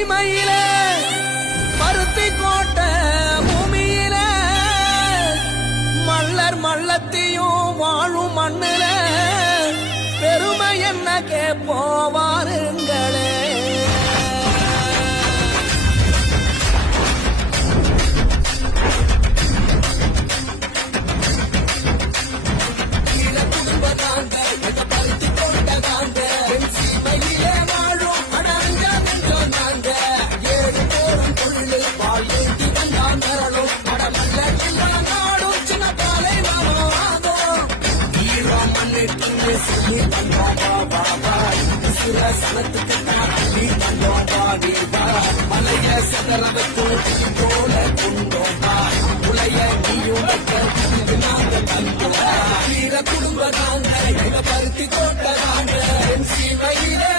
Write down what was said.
சீமையில பருத்தி கோட்ட பூமியில மல்லர் மல்லத்தையும் வாழும் மண்ணுல பெருமை என்ன கேப்போவாருங்களே. மலைய சதரவத்து போல கொண்டோம்பா உலைய நீயும் நாங்க குடும்ப நாங்க பருத்தி கொண்ட நாங்க சீமையிலே